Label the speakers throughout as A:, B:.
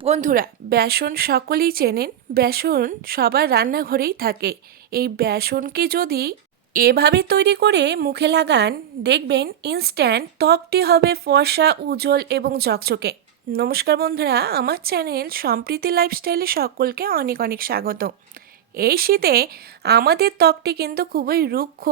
A: বন্ধুরা, বেসন সকলেই চেনেন। বেসন সবার রান্নাঘরেই থাকে। এই বেসনকে যদি এভাবে তৈরি করে মুখে লাগান, দেখবেন ইনস্ট্যান্ট ত্বকটি হবে ফর্সা, উজ্জ্বল এবং ঝকঝকে। নমস্কার বন্ধুরা, আমার চ্যানেল সম্প্রীতি লাইফস্টাইলে সকলকে অনেক অনেক স্বাগত। এই শীতে আমাদের ত্বকটি কিন্তু খুবই রুক্ষ,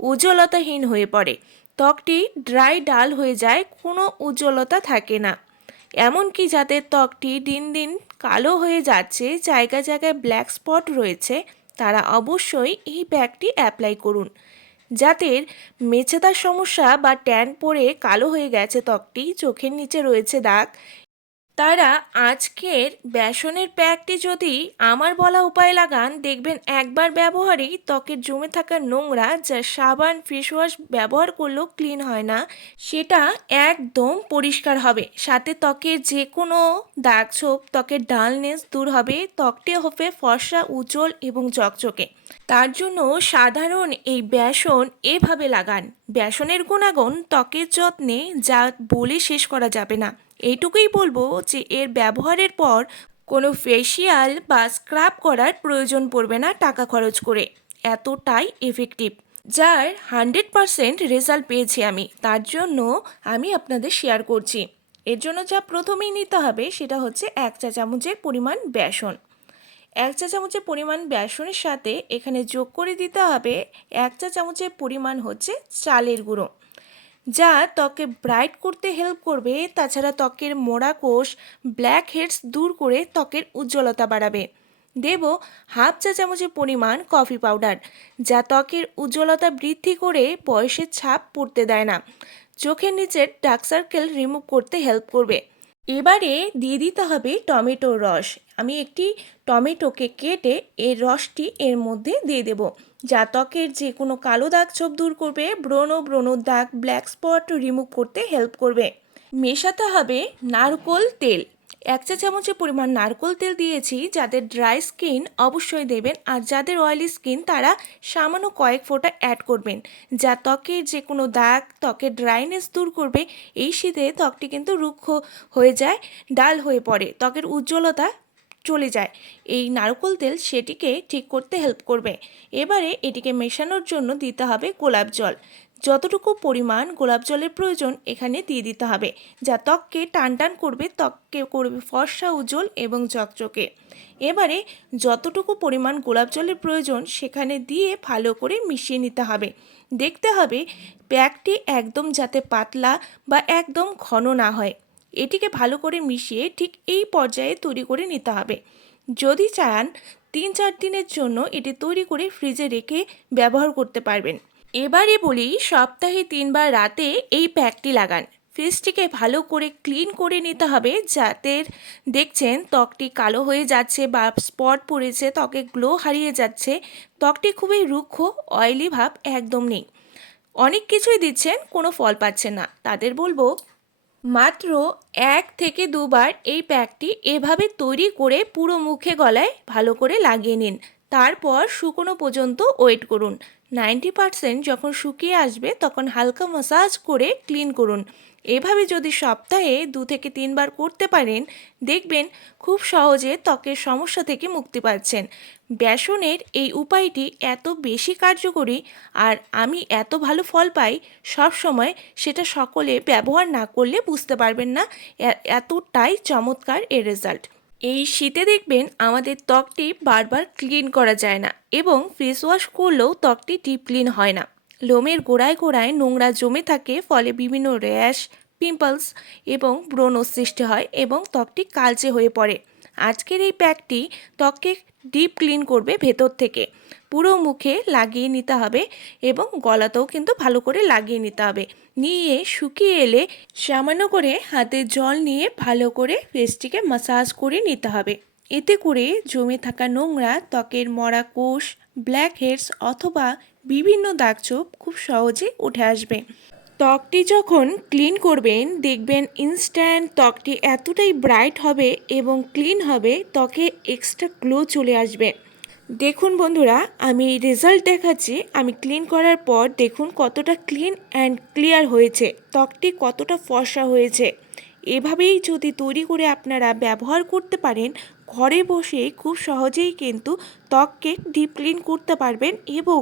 A: উজ্জ্বলতাহীন হয়ে পড়ে। ত্বকটি ড্রাই ডাল হয়ে যায়, কোনো উজ্জ্বলতা থাকে না। এমনকি যাদের ত্বকটি দিন দিন কালো হয়ে যাচ্ছে জায়গায় জায়গায় ব্ল্যাক স্পট রয়েছে, তারা অবশ্যই এই প্যাকটি অ্যাপ্লাই করুন। যাদের মেছেদার সমস্যা বা ট্যান পরে কালো হয়ে গেছে ত্বকটি, চোখের নিচে রয়েছে দাগ তারা আজকের বেসনের প্যাকটি যদি আমার বলা উপায় লাগান, দেখবেন একবার ব্যবহারেই ত্বকের জমে থাকা নোংরা যা সাবান ফেস ওয়াশ ব্যবহার করলেও ক্লিন হয় না, সেটা একদম পরিষ্কার হবে। সাথে ত্বকের যে কোনো দাগ ছোপ, ত্বকের ডালনেস দূর হবে, ত্বকটি হবে ফর্সা, উজ্জ্বল এবং চকচকে। তার জন্য সাধারণ এই বেসন এভাবে লাগান। বেসনের গুণাগুণ ত্বকের যত্নে যা বলে শেষ করা যাবে না। এইটুকুই বলব যে এর ব্যবহারের পর কোনো ফেসিয়াল বা স্ক্রাব করার প্রয়োজন পড়বে না টাকা খরচ করে। এতটাই এফেক্টিভ যার হান্ড্রেড পারসেন্ট রেজাল্ট পেয়েছি আমি। তার জন্য আমি আপনাদের শেয়ার করছি। এর জন্য যা প্রথমেই নিতে হবে সেটা হচ্ছে এক চা চামচের পরিমাণ বেসন। এক চা চামচের পরিমাণ বেসনের সাথে এখানে যোগ করে দিতে হবে এক চা চামচের পরিমাণ হচ্ছে চালের গুঁড়ো। যা ত্বকে ব্রাইট করতে হেল্প করবে, তাছাড়া ত্বকের মোড়া কোষ ব্ল্যাক হেডস দূর করে ত্বকের উজ্জ্বলতা বাড়াবে। দেব হাফ চা চামচের পরিমাণ কফি পাউডার যা ত্বকের উজ্জ্বলতা বৃদ্ধি করে বয়সের ছাপ পড়তে দেয় না। চোখের নিচের ডার্ক সার্কেল রিমুভ করতে হেল্প করবে। এবারে দিয়ে দিতে হবে টমেটোর রস। আমি একটি টমেটোকে কেটে এর রসটি এর মধ্যে দিয়ে দেব। যা ত্বকের যে কোনো কালো দাগ ছোপ দূর করবে, ব্রণ ব্রণ দাগ ব্ল্যাক স্পট রিমুভ করতে হেল্প করবে। মেশাতে হবে নারকোল তেল। এক চা চামচের পরিমাণ নারকোল তেল দিয়েছি যাদের ড্রাই স্কিন অবশ্যই দেবেন আর যাদের অয়েলি স্কিন তারা সামান্য কয়েক ফোঁটা অ্যাড করবেন। যা ত্বকের যে কোনো দাগ ত্বকের ড্রাইনেস দূর করবে, এই শীতে ত্বকটি কিন্তু রুক্ষ হয়ে যায়, ডাল হয়ে পড়ে। ত্বকের উজ্জ্বলতা চলে যায়। এই নারকোল তেল সেটিকে ঠিক করতে হেল্প করবে। এবারে এটিকে মেশানোর জন্য দিতে হবে গোলাপ জল। যতটুকু পরিমাণ গোলাপ জলের প্রয়োজন এখানে দিয়ে দিতে হবে, যা ত্বককে টান টান করবে, ত্বককে করবে ফর্সা উজ্জ্বল এবং চকচকে এবারে যতটুকু পরিমাণ গোলাপ জলের প্রয়োজন সেখানে দিয়ে ভালো করে মিশিয়ে নিতে হবে। দেখতে হবে প্যাকটি একদম যাতে পাতলা বা একদম ঘন না হয়। এটিকে ভালো করে মিশিয়ে ঠিক এই পর্যায়ে তৈরি করে নিতে হবে। যদি চান, তিন চার দিনের জন্য এটি তৈরি করে ফ্রিজে রেখে ব্যবহার করতে পারবেন। এবারে বলি, সপ্তাহে তিনবার রাতে এই প্যাকটি লাগান। ফেসটিকে ভালো করে ক্লিন করে নিতে হবে যাতে দেখছেন ত্বকটি কালো হয়ে যাচ্ছে বা স্পট পড়েছে, ত্বকে গ্লো হারিয়ে যাচ্ছে। ত্বকটি খুবই রুক্ষ অয়েলি ভাব একদম নেই। অনেক কিছুই দিচ্ছেন, কোনো ফল পাচ্ছেন না। তাদের বলব মাত্র এক থেকে দুবার এই প্যাকটি এভাবে তৈরি করে পুরো মুখে গলায় ভালো করে লাগিয়ে নিন। তারপর শুকনো পর্যন্ত ওয়েট করুন। নাইনটি পারসেন্ট যখন শুকিয়ে আসবে তখন হালকা মাসাজ করে ক্লিন করুন। এভাবে যদি সপ্তাহে দু থেকে তিনবার করতে পারেন, দেখবেন খুব সহজে ত্বকের সমস্যা থেকে মুক্তি পাচ্ছেন। বেসনের এই উপায়টি এত বেশি কার্যকরী আর আমি এত ভালো ফল পাই সব সময় সেটা সকলে ব্যবহার না করলে বুঝতে পারবেন না। এতটাই চমৎকার এর রেজাল্ট। এই শীতে দেখবেন আমাদের ত্বকটি বারবার ক্লিন করা যায় না এবং ফেস ওয়াশ করলেও ত্বকটি ডিপ ক্লিন হয় না। লোমের গোড়ায় গোড়ায় নোংরা জমে থাকে, ফলে বিভিন্ন র্যাশ পিম্পলস এবং ব্রণ সৃষ্টি হয় এবং ত্বকটি কালচে হয়ে পড়ে। আজকের এই প্যাকটি ত্বককে ডিপ ক্লিন করবে ভেতর থেকে। পুরো মুখে লাগিয়ে নিতে হবে এবং গলাতেও কিন্তু ভালো করে লাগিয়ে নিতে হবে। নিয়ে শুকিয়ে এলে সামান্য করে হাতে জল নিয়ে ভালো করে ফেসটিকে মাসাজ করে নিতে হবে। এতে করে জমে থাকা নোংরা ত্বকের মরা কোষ ব্ল্যাক হেডস অথবা বিভিন্ন দাগছোপ খুব সহজে উঠে আসবে। ত্বকটি যখন ক্লিন করবেন, দেখবেন ইনস্ট্যান্ট ত্বকটি এতটাই ব্রাইট হবে এবং ক্লিন হবে, ত্বকে এক্সট্রা গ্লো চলে আসবে। দেখুন বন্ধুরা, আমি রেজাল্ট দেখাচ্ছি। আমি ক্লিন করার পর দেখুন কতটা ক্লিন অ্যান্ড ক্লিয়ার হয়েছে। ত্বকটি কতটা ফর্সা হয়েছে। এভাবেই যদি তৈরি করে আপনারা ব্যবহার করতে পারেন, ঘরে বসে খুব সহজেই কিন্তু ত্বককে ডিপ ক্লিন করতে পারবেন এবং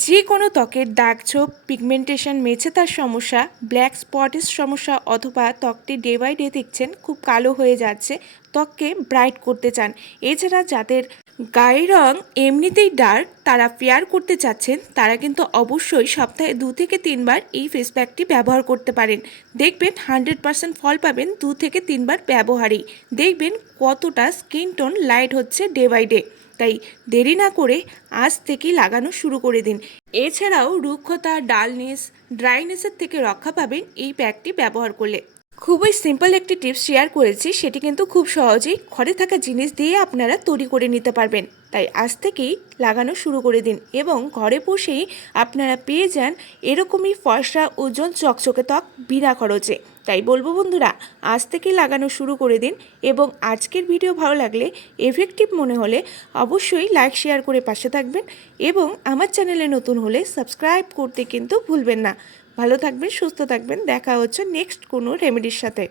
A: যে কোনো ত্বকের দাগ ছোপ পিগমেন্টেশন মেছেতার সমস্যা ব্ল্যাক স্পটের সমস্যা অথবা ত্বকটি ডে বাই ডে দেখছেন, খুব কালো হয়ে যাচ্ছে, ত্বককে ব্রাইট করতে চান। এছাড়া যাদের গায়ের রং এমনিতেই ডার্ক তারা ফেয়ার করতে চাচ্ছেন, তারা কিন্তু অবশ্যই সপ্তাহে দু থেকে তিনবার এই ফেস প্যাকটি ব্যবহার করতে পারেন। দেখবেন হান্ড্রেড পার্সেন্ট ফল পাবেন দু থেকে তিনবার ব্যবহারেই। দেখবেন কতটা স্কিন টোন লাইট হচ্ছে ডে বাই ডে তাই দেরি না করে আজ থেকেই লাগানো শুরু করে দিন। এছাড়াও রুক্ষতা ডালনেস ড্রাইনেসের থেকে রক্ষা পাবেন এই প্যাকটি ব্যবহার করলে। খুবই সিম্পল একটি টিপস শেয়ার করেছি, সেটি কিন্তু খুব সহজেই ঘরে থাকা জিনিস দিয়ে আপনারা তৈরি করে নিতে পারবেন। তাই আজ থেকেই লাগানো শুরু করে দিন এবং ঘরে বসেই আপনারা পেয়ে যান এরকমই ফর্সা ওজন চকচকে ত্বক বিনা খরচে। তাই বলব বন্ধুরা, আজ থেকেই লাগানো শুরু করে দিন এবং আজকের ভিডিও ভালো লাগলে এফেক্টিভ মনে হলে অবশ্যই লাইক শেয়ার করে পাশে থাকবেন এবং আমার চ্যানেলে নতুন হলে সাবস্ক্রাইব করতে কিন্তু ভুলবেন না। ভালো থাকবেন সুস্থ থাকবেন। দেখা হচ্ছে নেক্সট কোনো রেমেডির সাথে।